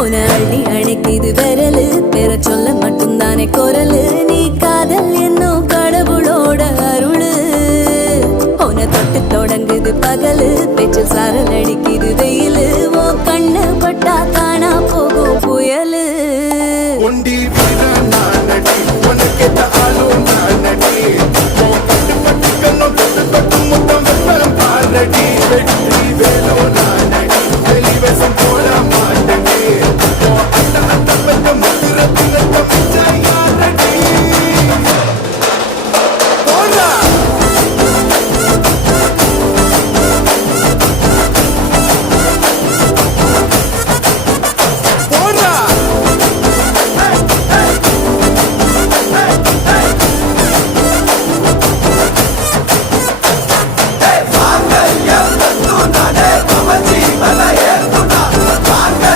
உன அள்ளி அணைக்குது விரலு பெற சொல்ல மட்டும்தானே குரலு நீ காதல் என்னும் கடவுளோட அருளு உன தொட்டு தொடங்குது பகலு பேச்சில் சாரல் அடிக்குது வெயிலு ஓ கண்ணு பட்டா காணா போகும் புயலு ஒண்டி வீரா நானடி உனக்கேத்த ஆளும் நானடி பட்டு பட்டு கண்ணும் தொட்டு தொட்டு முத்தம் வெப்பம் பாரடி வெற்றி வேலோ